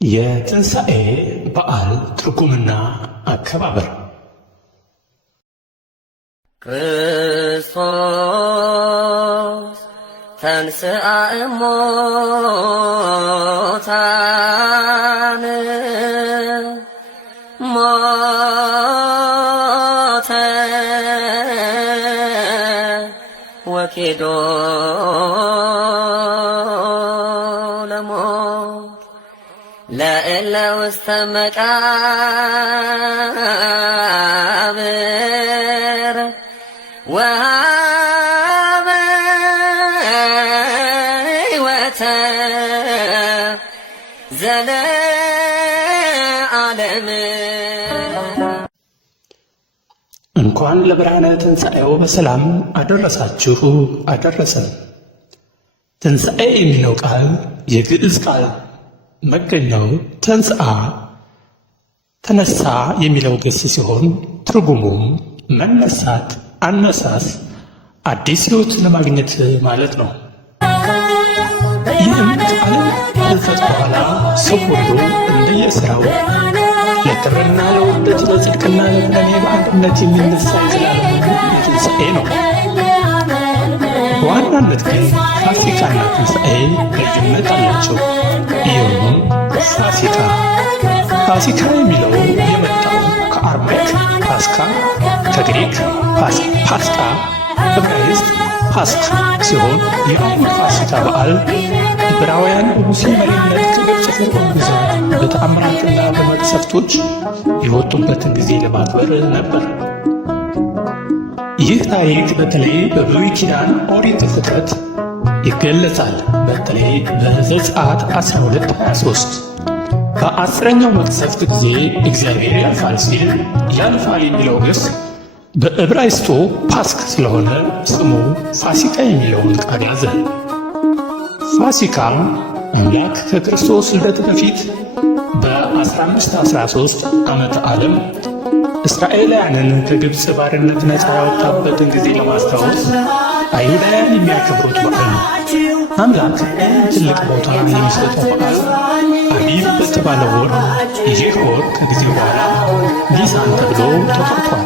የትንሣኤ በዓል ትርጉምና አከባበር። ክርስቶስ ተንሥአ እሙታን ሞተ ወኬዶ ለሞት ለእለ ውስተ መቃብር ወሀበ ሕይወተ ዘለዓለም። እንኳን ለብርሃነ ትንሣኤው በሰላም አደረሳችሁ አደረሰን። ትንሣኤ የሚለው ቃል የግዕዝ ቃል መገኛው ተንሥአ ተነሳ የሚለው ግስ ሲሆን ትርጉሙም መነሳት፣ አነሳስ፣ አዲስ ሕይወት ለማግኘት ማለት ነው። ይህም ከዓለም ሕልፈት በኋላ ሰው ሁሉ እንደየሥራው ለክብርና ለውርደት ለጽድቅና ለኩነኔ በአንድነት የሚነሳ የዘላለም ትንሣኤ ነው። በዋናነት ግን ፋሲካና ትንሣኤ ልዩነት አላቸው። ይኸውም ፋሲካ የሚለው የመጣው ከአርማይክ ፓስካ፣ ከግሪክ ፓስቃ፣ ዕብራይስጥ ፓስክ ሲሆን ይህም ፋሲካ በዓል ዕብራውያን በሙሴ መሪነት ከግብፅ ፈርዖን ግዛት በተአምራትና በመቅሰፍቶች የወጡበትን ጊዜ ለማክበር ነበር። ይህ ታሪክ በተለይ በብሉይ ኪዳን ኦሪት ዘፍጥረት ይገለጻል። በተለይ በዘጸአት 12:23 በ10ኛው መቅሰፍት ጊዜ እግዚአብሔር ያልፋል ሲል ያልፋል የሚለው ግስ በዕብራይስጡ ፓስክ ስለሆነ ስሙ ፋሲካ የሚለውን ቃል ያዘ። ፋሲካ አምላክ ከክርስቶስ ልደት በፊት በ1513 ዓመተ ዓለም እስራኤላውያንን ከግብፅ ባርነት ነፃ ያወጣበትን ጊዜ ለማስታወስ አይሁዳውያን የሚያከብሩት በዓል ነው። አምላክ ትልቅ ቦታ የሚሰጠው በዓል አቢብ በተባለው ወር፣ ይህ ወር ከጊዜ በኋላ ኒሳን ተብሎ ተጠርቷል።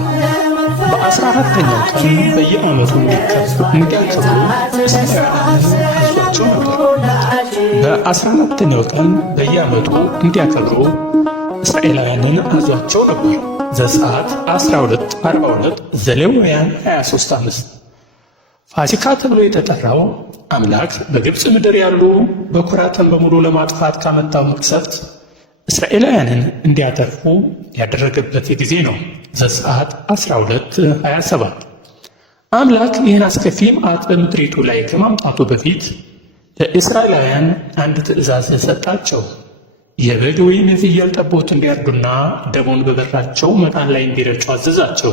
በ14ኛው ቀን በየዓመቱ እንዲያከብሩ እስራኤላውያንን አዟቸው ነበር። በ14ኛው ቀን በየዓመቱ እንዲያከብሩ እስራኤላውያንን አዟቸው ነበር። ዘጸአት 12:42 ዘሌዋውያን 23:5 ፋሲካ ተብሎ የተጠራው አምላክ በግብፅ ምድር ያሉ በኩራትን በሙሉ ለማጥፋት ካመጣው መቅሰፍት እስራኤላውያንን እንዲያተርፉ ያደረገበት ጊዜ ነው። ዘጸአት 12:27 አምላክ ይህን አስከፊ መዓት በምድሪቱ ላይ ከማምጣቱ በፊት ለእስራኤላውያን አንድ ትእዛዝ ሰጣቸው። የበግ ወይም የፍየል ጠቦት እንዲያርዱና ደሙን በበራቸው መቃን ላይ እንዲረጩ አዘዛቸው።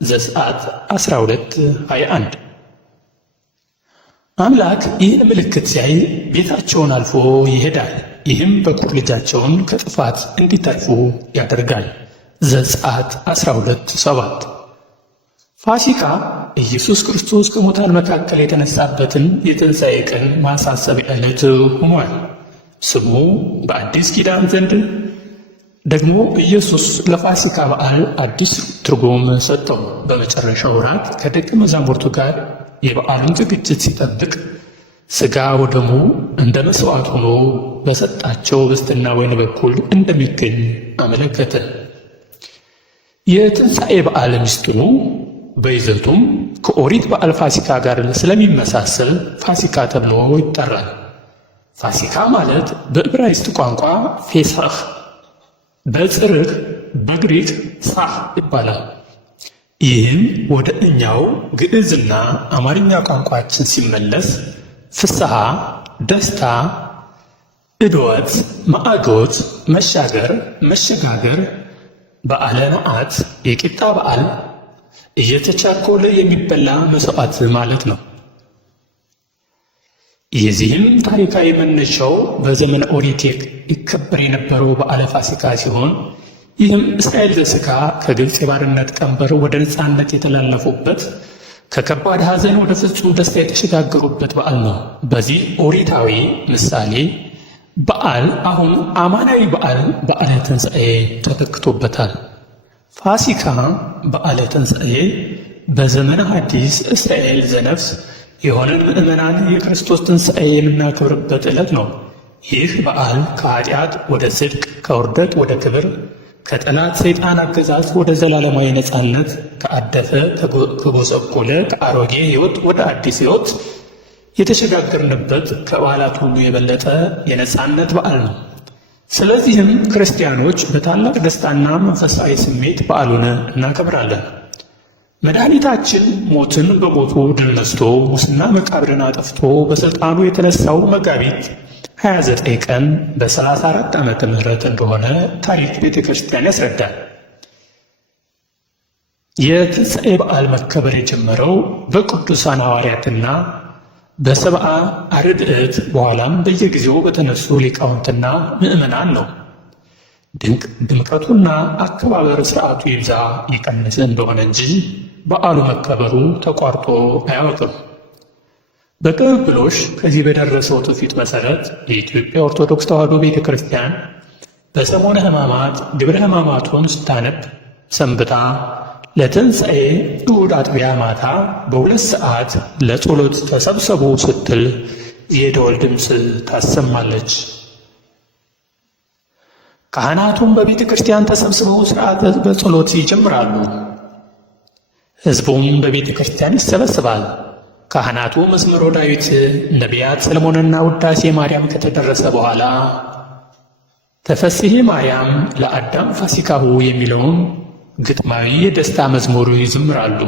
ዘጸአት 12:21 አምላክ ይህን ምልክት ሲያይ ቤታቸውን አልፎ ይሄዳል። ይህም በኩር ልጃቸውን ከጥፋት እንዲተርፉ ያደርጋል። ዘጸአት 12:7 ፋሲካ ኢየሱስ ክርስቶስ ከሙታን መካከል የተነሳበትን የትንሣኤ ቀን ማሳሰቢያ ዕለት ሆኗል። ስሙ በአዲስ ኪዳን ዘንድ ደግሞ ኢየሱስ ለፋሲካ በዓል አዲስ ትርጉም ሰጠው። በመጨረሻው ወራት ከደቀ መዛሙርቱ ጋር የበዓሉን ዝግጅት ሲጠብቅ ሥጋ ወደሙ እንደ መሥዋዕት ሆኖ በሰጣቸው ኅብስትና ወይን በኩል እንደሚገኝ አመለከተ። የትንሣኤ በዓል ምስጢሩ በይዘቱም ከኦሪት በዓል ፋሲካ ጋር ስለሚመሳሰል ፋሲካ ተብሎ ይጠራል። ፋሲካ ማለት በዕብራይስጥ ቋንቋ ፌሳህ፣ በጽርዕ በግሪክ ሳህ ይባላል። ይህም ወደ እኛው ግዕዝና አማርኛ ቋንቋችን ሲመለስ ፍስሐ፣ ደስታ፣ ዕድወት፣ ማዕዶት፣ መሻገር፣ መሸጋገር፣ በዓለ መዓት፣ የቂጣ በዓል፣ እየተቻኮለ የሚበላ መሥዋዕት ማለት ነው። የዚህም ታሪካዊ መነሻው በዘመነ ኦሪት ይከበር የነበረው በዓለ ፋሲካ ሲሆን ይህም እስራኤል ዘሥጋ ከግብፅ የባርነት ቀንበር ወደ ነፃነት የተላለፉበት፣ ከከባድ ሐዘን ወደ ፍጹም ደስታ የተሸጋገሩበት በዓል ነው። በዚህ ኦሪታዊ ምሳሌ በዓል አሁን አማናዊ በዓል በዓለ ትንሣኤ ተተክቶበታል። ፋሲካ በዓለ ትንሣኤ በዘመነ ሐዲስ እስራኤል ዘነፍስ የሆነን ምዕመናን የክርስቶስ ትንሣኤ የምናከብርበት ዕለት ነው። ይህ በዓል ከኃጢአት ወደ ጽድቅ፣ ከውርደት ወደ ክብር፣ ከጠላት ሰይጣን አገዛዝ ወደ ዘላለማዊ ነፃነት፣ ከአደፈ ከጎሰቆለ ከአሮጌ ሕይወት ወደ አዲስ ሕይወት የተሸጋገርንበት ከበዓላት ሁሉ የበለጠ የነፃነት በዓል ነው። ስለዚህም ክርስቲያኖች በታላቅ ደስታና መንፈሳዊ ስሜት በዓሉን እናከብራለን። መድኃኒታችን ሞትን በሞቱ ድል ነስቶ ሙስና መቃብርን አጠፍቶ በሥልጣኑ የተነሳው መጋቢት 29 ቀን በ34 ዓመተ ምህረት እንደሆነ ታሪክ ቤተ ክርስቲያን ያስረዳል። የትንሣኤ በዓል መከበር የጀመረው በቅዱሳን ሐዋርያትና በሰብአ አርድእት በኋላም በየጊዜው በተነሱ ሊቃውንትና ምዕመናን ነው። ድምቀቱና አከባበር ሥርዓቱ ይብዛ ይቀንስ እንደሆነ እንጂ በዓሉ መከበሩ ተቋርጦ አያውቅም። በቅብብሎሽ ከዚህ በደረሰው ትውፊት መሠረት የኢትዮጵያ ኦርቶዶክስ ተዋሕዶ ቤተ ክርስቲያን በሰሞነ ሕማማት ግብረ ሕማማቱን ስታነብ ሰንብታ ለትንሣኤ እሑድ አጥቢያ ማታ በ2 ሰዓት ለጸሎት ተሰብሰቡ ስትል የደወል ድምፅ ታሰማለች። ካህናቱም በቤተ ክርስቲያን ተሰብስበው ሥርዓተ በጸሎት ይጀምራሉ። ሕዝቡም በቤተ ክርስቲያን ይሰበስባል። ካህናቱ መዝሙረ ዳዊት፣ ነቢያት ሰለሞንና ውዳሴ ማርያም ከተደረሰ በኋላ ተፈሥሒ ማርያም ለአዳም ፋሲካሁ የሚለውን ግጥማዊ የደስታ መዝሙር ይዘምራሉ።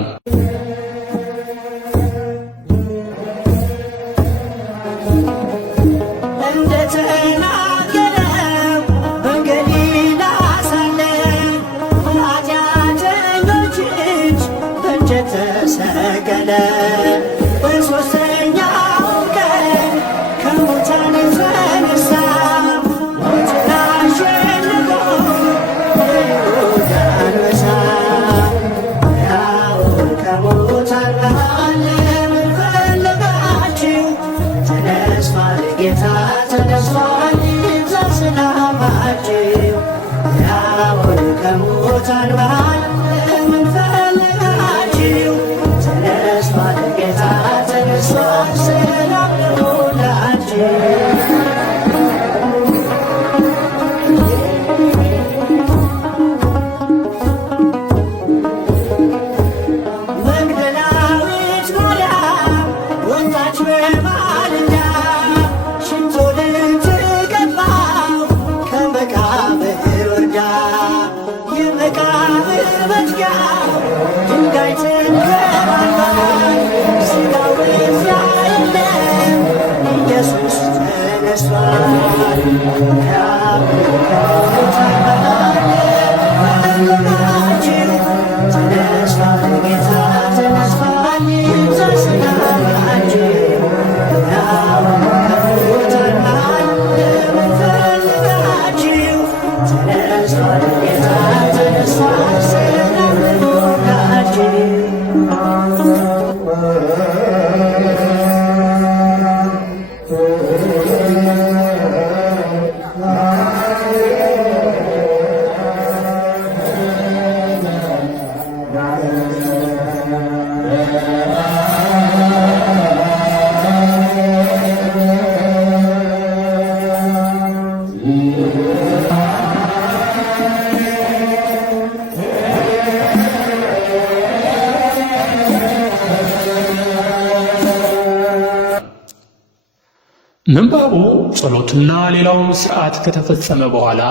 ምንባቡ ጸሎትና ሌላውም ሥርዓት ከተፈጸመ በኋላ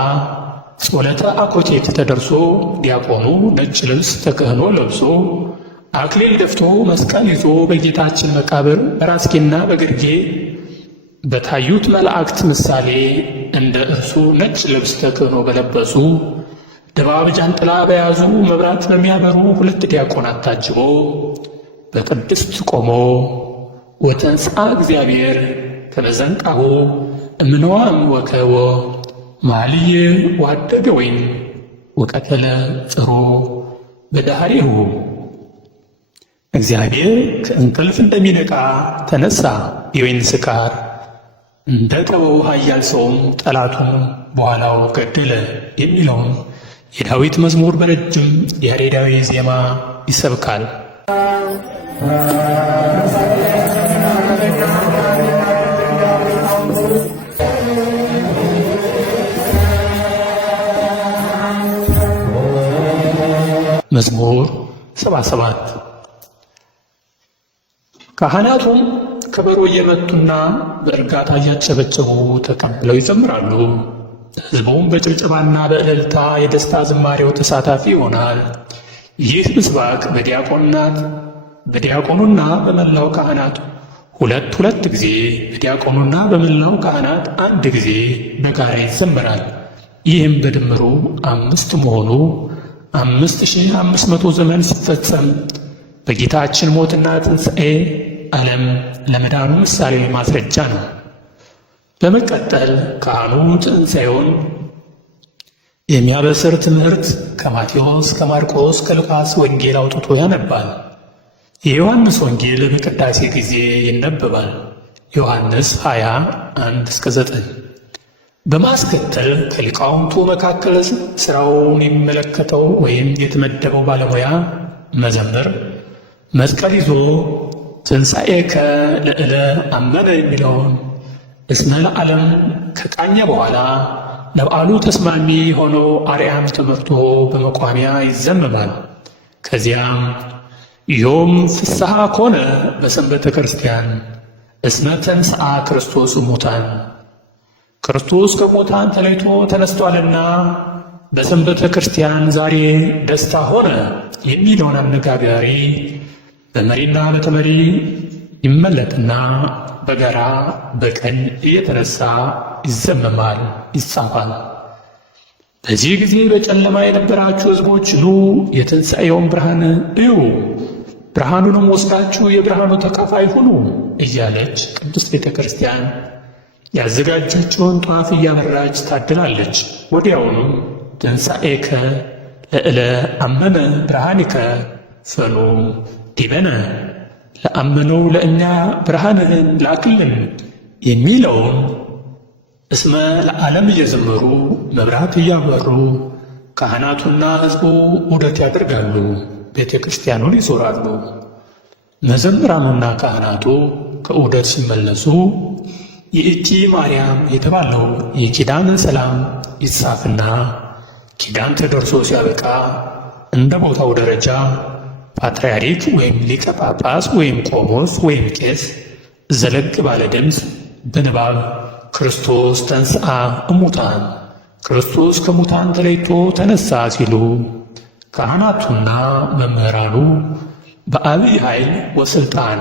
ጸሎተ አኮቴት ተደርሶ ዲያቆኑ ነጭ ልብስ ተክህኖ ለብሶ አክሊል ደፍቶ መስቀል ይዞ በጌታችን መቃብር በራስጌና በግርጌ በታዩት መላእክት ምሳሌ እንደ እርሱ ነጭ ልብስ ተክህኖ በለበሱ ድባብ ጃንጥላ በያዙ መብራት በሚያበሩ 2 ዲያቆናት ታጅቦ በቅድስት ቆሞ ወተንሥአ እግዚአብሔር ከመዘንቃሁ እምነዋ እምወከቦ ማልየ ዋደገ ወይን ወቀተለ ጽሮ በዳህሬሁ እግዚአብሔር ከእንቅልፍ እንደሚነቃ ተነሳ፣ የወይን ስካር እንደ ቀበው ኃያል ሰውም ጠላቱን በኋላው ገደለ የሚለውን የዳዊት መዝሙር በረጅም ያሬዳዊ ዜማ ይሰብካል። መዝሙር 77 ካህናቱም ከበሮ እየመቱና በእርጋታ እያጨበጨቡ ተቀብለው ይዘምራሉ። ሕዝቡም በጭብጨባና በእልልታ የደስታ ዝማሬው ተሳታፊ ይሆናል። ይህ ምስባክ በዲያቆኑና በመላው ካህናት ሁለት ጊዜ በዲያቆኑና በመላው ካህናት አንድ ጊዜ በጋራ ይዘመራል። ይህም በድምሩ 5 መሆኑ 5500 ዘመን ሲፈጸም በጌታችን ሞትና ትንሣኤ ዓለም ለመዳኑ ምሳሌ ማስረጃ ነው። በመቀጠል ካህኑ ትንሣኤውን የሚያበስር ትምህርት ከማቴዎስ፣ ከማርቆስ፣ ከሉቃስ ወንጌል አውጥቶ ያነባል። የዮሐንስ ወንጌል በቅዳሴ ጊዜ ይነበባል። ዮሐንስ 20:1-9። በማስከተል ከሊቃውንቱ መካከል ሥራውን የሚመለከተው ወይም የተመደበው ባለሙያ መዘምር መስቀል ይዞ ትንሣኤከ ለእለ አመነ የሚለውን እስመ ለዓለም ከቃኘ በኋላ ለበዓሉ ተስማሚ ሆኖ አርያም ተመርቶ በመቋሚያ ይዘመማል። ከዚያም ዮም ፍስሐ ኮነ በሰንበተ ክርስቲያን እስመ ተንሥአ ክርስቶስ እሙታን፣ ክርስቶስ ከሙታን ተለይቶ ተነስቷልና በሰንበተ ክርስቲያን ዛሬ ደስታ ሆነ የሚለውን አነጋጋሪ በመሪና በተመሪ ይመለጥና በጋራ በቀኝ እየተነሳ ይዘመማል፣ ይጻፋል። በዚህ ጊዜ በጨለማ የነበራችሁ ሕዝቦች ኑ የትንሣኤውን ብርሃን እዩ፣ ብርሃኑንም ወስዳችሁ የብርሃኑ ተካፋይ ሁኑ እያለች ቅድስት ቤተ ክርስቲያን ያዘጋጀችውን ጧፍ እያበራች ታድላለች። ወዲያውኑም ትንሣኤከ ለእለ አመነ ብርሃኒከ ፈኑ ዲበነ፣ ለአመነው ለእኛ ብርሃንህን ላክልን የሚለውን እስመ ለዓለም እየዘመሩ መብራት እያበሩ ካህናቱና ሕዝቡ ዑደት ያደርጋሉ፣ ቤተ ክርስቲያኑን ይዞራሉ። መዘምራኑና ካህናቱ ከዑደት ሲመለሱ ይእቲ ማርያም የተባለው የኪዳን ሰላም ይጻፍና ኪዳን ተደርሶ ሲያበቃ እንደ ቦታው ደረጃ ፓትርያርክ ወይም ሊቀ ጳጳስ ወይም ቆሞስ ወይም ቄስ ዘለግ ባለ ድምፅ በንባብ ክርስቶስ ተንሥአ እሙታን፣ ክርስቶስ ከሙታን ተለይቶ ተነሳ ሲሉ ካህናቱና መምህራኑ በአብይ ኃይል ወስልጣን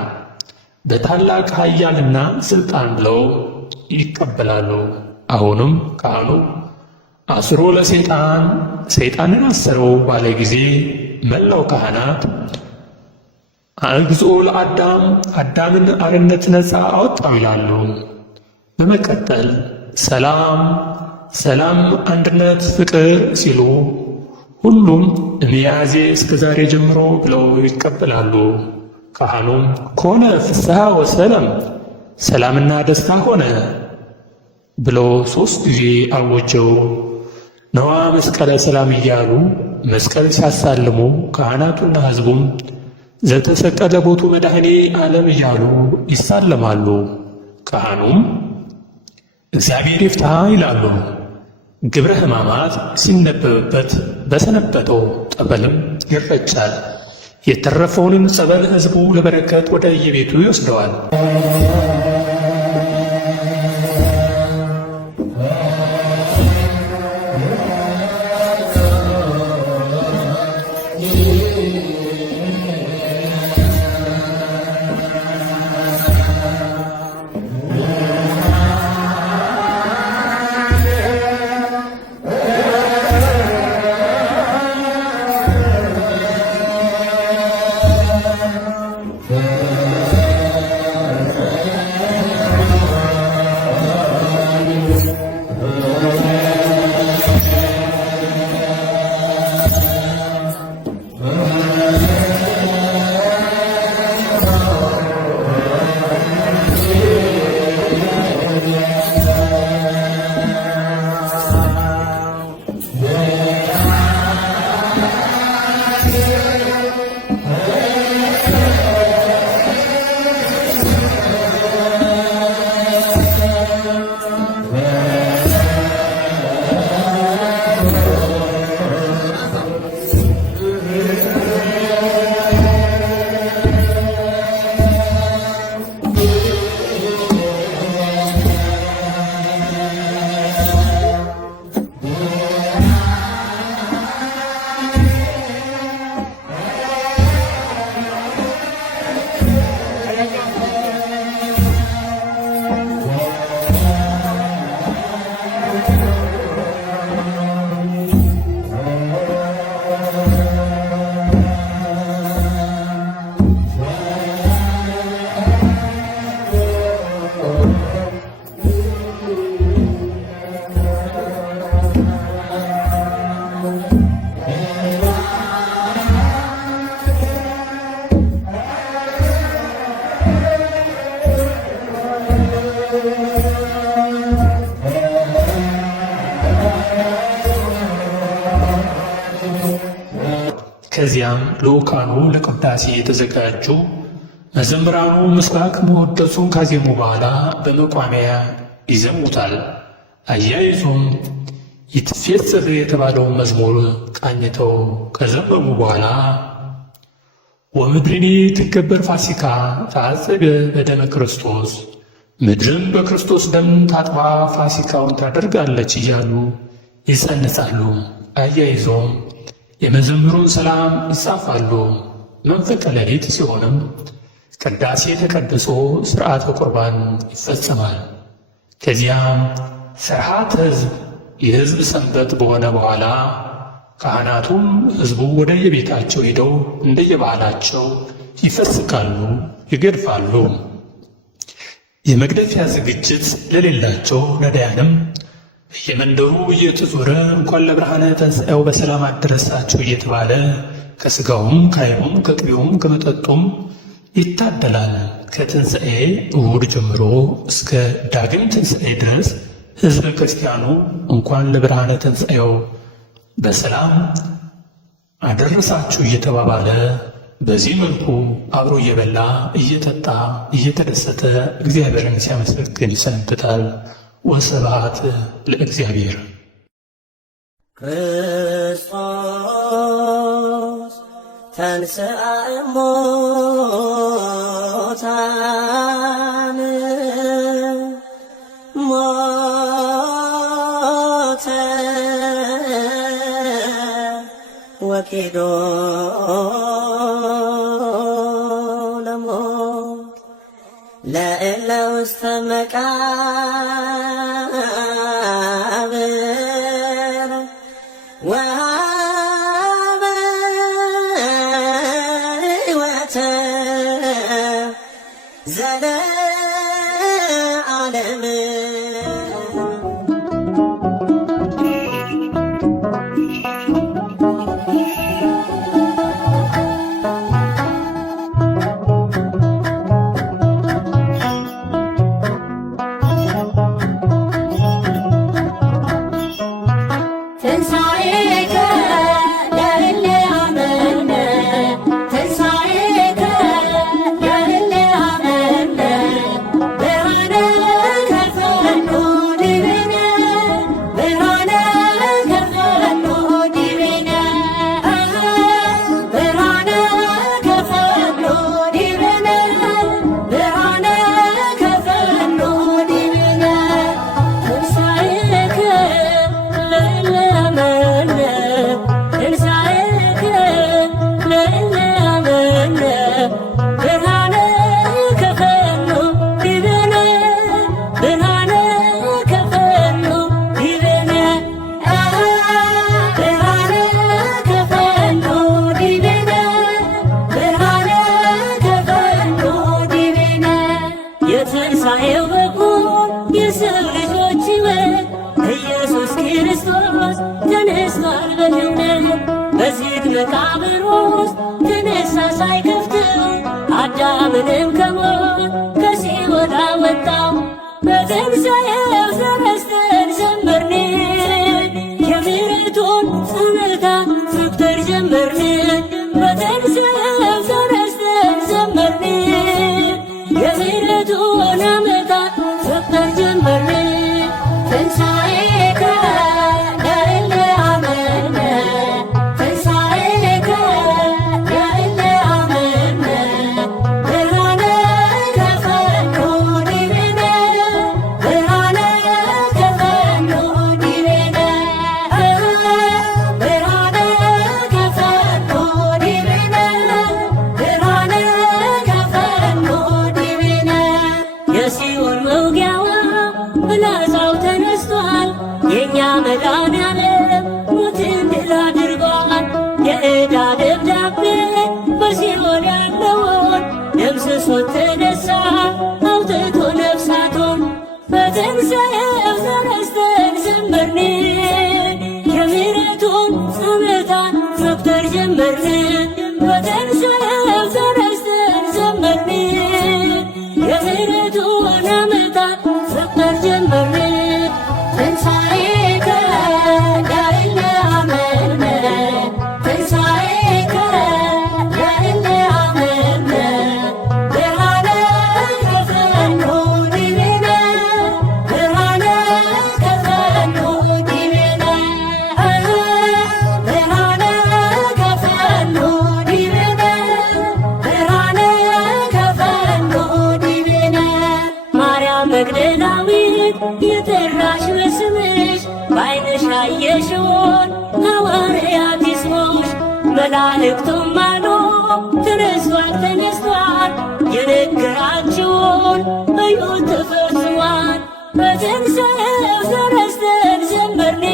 በታላቅ ኃያልና ስልጣን ብለው ይቀበላሉ። አሁንም ካህኑ አስሮ ለሰይጣን ሰይጣንን አሰረው ባለ ጊዜ መላው ካህናት አግዝኦ ለአዳም አዳምን አርነት ነፃ አወጣው ይላሉ። በመቀጠል ሰላም ሰላም፣ አንድነት፣ ፍቅር ሲሉ ሁሉም እምይእዜ እስከ ዛሬ ጀምሮ ብለው ይቀበላሉ። ካህኑም ኮነ ፍስሐ ወሰላም፣ ሰላምና ደስታ ሆነ ብሎ 3 ጊዜ አወጀው። ነዋ መስቀለ ሰላም እያሉ መስቀል ሲያሳልሙ ካህናቱና ሕዝቡም ዘተሰቀለ ቦቱ መድኃኔ ዓለም እያሉ ይሳለማሉ። ካህኑም እግዚአብሔር ይፍታ ይላሉ። ግብረ ሕማማት ሲነበብበት በሰነበተው ጠበልም ይረጫል። የተረፈውንም ጸበል ሕዝቡ ለበረከት ወደ የቤቱ ይወስደዋል። ከዚያም ልኡካኑ ለቅዳሴ የተዘጋጁ መዘምራኑ ምስባክ መወደሱን ካዜሙ በኋላ በመቋሚያ ይዘሙታል። አያይዞም ይትፌጽር የተባለውን መዝሙር ቃኝተው ከዘመሙ በኋላ ወምድሪኒ ትገበር ፋሲካ ተአጽገ በደመ ክርስቶስ፣ ምድርም በክርስቶስ ደም ታጥባ ፋሲካውን ታደርጋለች እያሉ ይጸንሳሉ። አያይዞም የመዘምሩን ሰላም ይጻፋሉ። መንፈቀ ሌሊት ሲሆንም ቅዳሴ ተቀድሶ ሥርዓተ ቁርባን ይፈጸማል። ከዚያም ሥርዓተ ሕዝብ የሕዝብ ሰንበት በሆነ በኋላ ካህናቱም ሕዝቡ ወደ የቤታቸው ሄደው እንደየባህላቸው ይፈስካሉ፣ ይገድፋሉ። የመግደፊያ ዝግጅት ለሌላቸው ነዳያንም በየመንደሩ እየተዞረ እንኳን ለብርሃነ ትንሣኤው በሰላም አደረሳችሁ እየተባለ ከሥጋውም ከዓይኑም ከቅቤውም ከመጠጡም ይታደላል። ከትንሣኤ እሑድ ጀምሮ እስከ ዳግም ትንሣኤ ድረስ ሕዝበ ክርስቲያኑ እንኳን ለብርሃነ ትንሣኤው በሰላም አደረሳችሁ እየተባባለ በዚህ መልኩ አብሮ እየበላ እየጠጣ እየተደሰተ እግዚአብሔርን ሲያመሰግን ይሰንብታል። ወስብሐት ለእግዚአብሔር። ክርስቶስ ተንሥአ እሙታን ሞተ ወኪዶ ለሞት ለእለ ውስተ መቃብር ወሀበ ሕይወተ ዘለዓለም። የትንሣኤው በኩር የሰው ልጆች ሕይወት ኢየሱስ ክርስቶስ ተነስቷል በእውነት። በዝግ መቃብር ውስጥ ተነሳ ሳይከፍተው አዳምንም ከሞት ከሲኦል አወጣው። በትንሣኤው ተነስተን ዘመርን የምሕረቱን ዓመታት መቁጠር ጀመርን። በትንሣኤው ተነስተን ዘመርን የምሕረቱን ዓመታት መቁጠር ጀመርን። ትንሣኤከ ለእለ አመነ ትንሣኤከ ለእለ አመነ ብርሃነ ከፈኖ ዲቤነ ብርሃነ ከፈኖ ዲቤነ ብርሃነ ከፈኖ ዲቤነ ብርሃነ ከፈኖ ዲቤነ የሲኦል መውጊያዋ ፍላጻው ተነስቷል። የእኛ መድኃኔዓለም ሞትን ድል አድርጓል። የዕዳ ደብዳቤ በሲኦል ያለውን ደምስሶት ተነሳ አውጥቶ ነፍሳቱን። በትንሣኤው ተነስተን ዘመርን የምሕረቱን ዓመታት መቁጠር ጀመርን። በትንሣኤው ተነስተን ዘመርን የምሕረቱን ዓመታት መቁጠር ጀመርን። ትንሣኤከ ለእለ አመነ ትንሣኤከ ያየሽውን ሐዋርያት ይስሙሽ መላእክቱም አሉ ተነስቷል ተነስቷል የነገራችሁን እዩ ተፈጽሟል። በትንሣኤው ተነስተን ዘመርን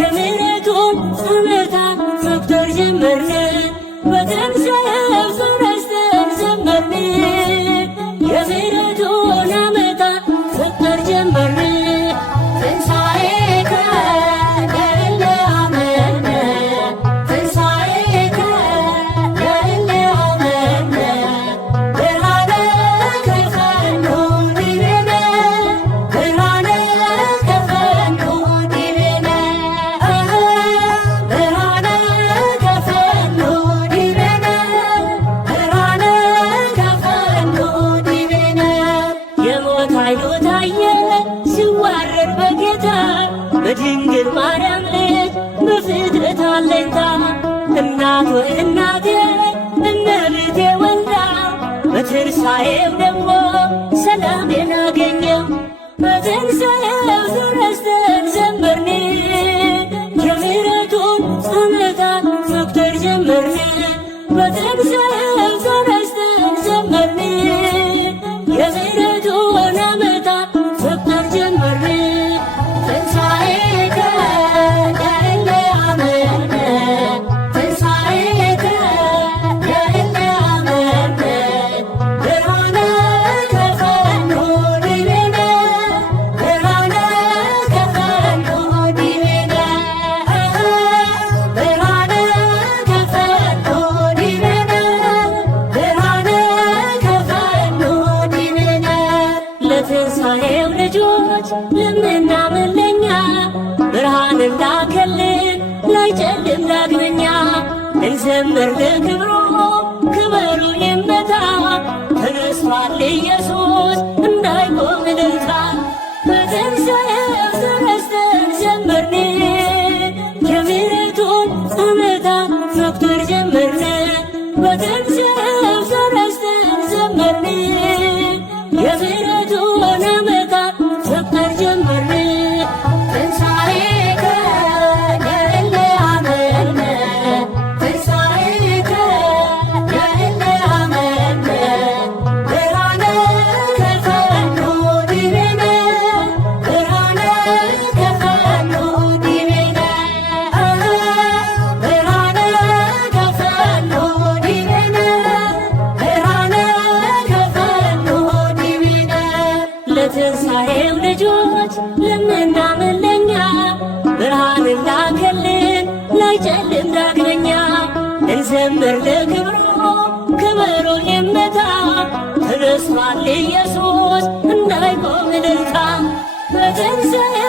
የምሕረቱን ዓመታት መቁጠር ጀመርን። በትንሣኤው ተነስተን ዘመርን የምሕረቱን ዓመታት መቁጠር ጀመርን። በድንግል ማርያም ልጅ በፍጥረት አለኝታ እናቱ እናቴ እመቤቴ ወልዳ በትንሣኤው ደግሞ ሰላሜን አገኘው። በትንሣኤው ተነስተን ዘመርን የምሕረቱን ዓመታት መቁጠር ጀመርን። በትንሣኤው ተነስተን ዘመርን የምሕረቱን ዓመታት መቁጠር ጀመርን። ለትንሣኤው ልጆች ለምናምን ለኛ ብርሃን ላከልን ላይጨልም ዳግመኛ እንዘምር ለክብሩ ክብሩ ይመታ ተነስቷል ኢየሱስ እንዳይቆም እልልታ። በትንሣኤው ተነስተን ዘመርን የምሕረቱን ዓመታት መቁጠር ጀመርን። በትንሣኤው ተነስተን ዘመርን የምሕረቱን ዓመታት መቁጠር ጀመርን። ትንሣኤከ ለእለ አመነ ትንሣኤከ ለእለ አመነ ብርሃነ ከፈኑ ዲቤነ ብርሃነ ከፈኑ ዲቤነ ብርሃነ ከፈኑ ዲቤነ ብርሃነ ከፈኑ ዲቤነ ለትንሣኤው ልጆች ለምናምን ለኛ ብርሃን ላከልን ላይጨልም ዳግመኛ እንዘምር ለክብሩ ክብሩ ይመታ ተነስቷል ኢየሱስ እንዳይቆም እልልታ። በትንሣኤ